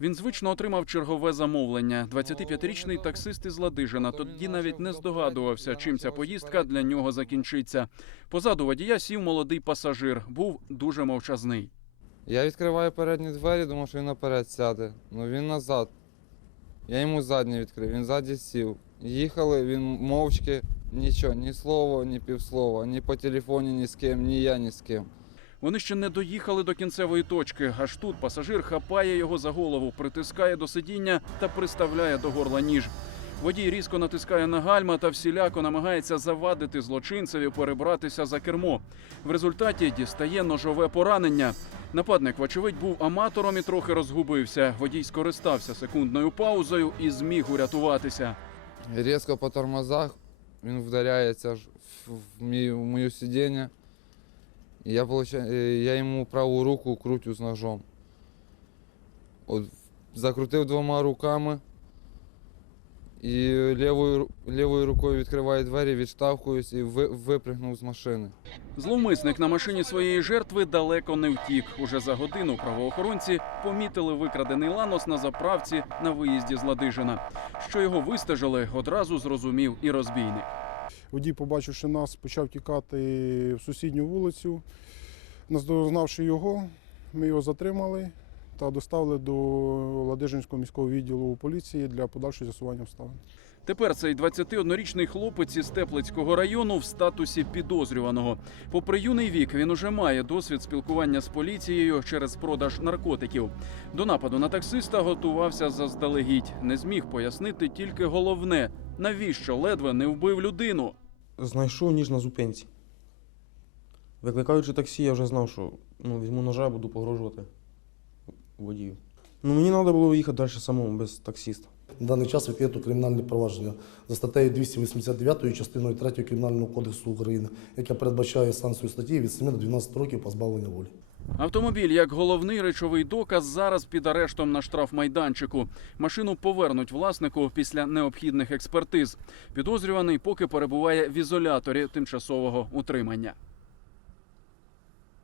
Він звично отримав чергове замовлення. 25-річний таксист із Ладижина тоді навіть не здогадувався, чим ця поїздка для нього закінчиться. Позаду водія сів молодий пасажир. Був дуже мовчазний. Я відкриваю передні двері, думав, що він наперед сяде. Ну він назад. Я йому задні відкрив, він ззаді сів. Їхали, він мовчки, нічого, ні слова, ні півслова, ні по телефоні, ні з ким, ні я, ні з ким. Вони ще не доїхали до кінцевої точки. Аж тут пасажир хапає його за голову, притискає до сидіння та приставляє до горла ніж. Водій різко натискає на гальма та всіляко намагається завадити злочинцеві перебратися за кермо. В результаті дістає ножове поранення. Нападник, вочевидь, був аматором і трохи розгубився. Водій скористався секундною паузою і зміг урятуватися. Різко по тормозах він вдаряється в, мій- в моє сидіння. Я, получаю, я йому праву руку крутю з ножом. От, закрутив двома руками і лівою, лівою рукою відкриваю двері, відштовхуюсь і ви, випригнув з машини. Зловмисник на машині своєї жертви далеко не втік. Уже за годину правоохоронці помітили викрадений ланос на заправці на виїзді з Ладижина. Що його вистежили, одразу зрозумів і розбійник. Водій, побачивши нас, почав тікати в сусідню вулицю. Наздознавши його, ми його затримали та доставили до Ладижинського міського відділу поліції для подальшого з'ясування обставин. Тепер цей 21-річний хлопець із Теплицького району в статусі підозрюваного. Попри юний вік, він уже має досвід спілкування з поліцією через продаж наркотиків. До нападу на таксиста готувався заздалегідь. Не зміг пояснити тільки головне, навіщо ледве не вбив людину. Знайшов ніж на зупинці. Викликаючи таксі, я вже знав, що ну, візьму ножа, буду погрожувати водію. Ну, мені треба було їхати далі самому, без таксіста. На даний час відкрито кримінальне провадження за статтею 289 частиною 3 Кримінального кодексу України, яке передбачає санкцію статті від 7 до 12 років позбавлення волі. Автомобіль як головний речовий доказ зараз під арештом на штрафмайданчику. Машину повернуть власнику після необхідних експертиз. Підозрюваний поки перебуває в ізоляторі тимчасового утримання.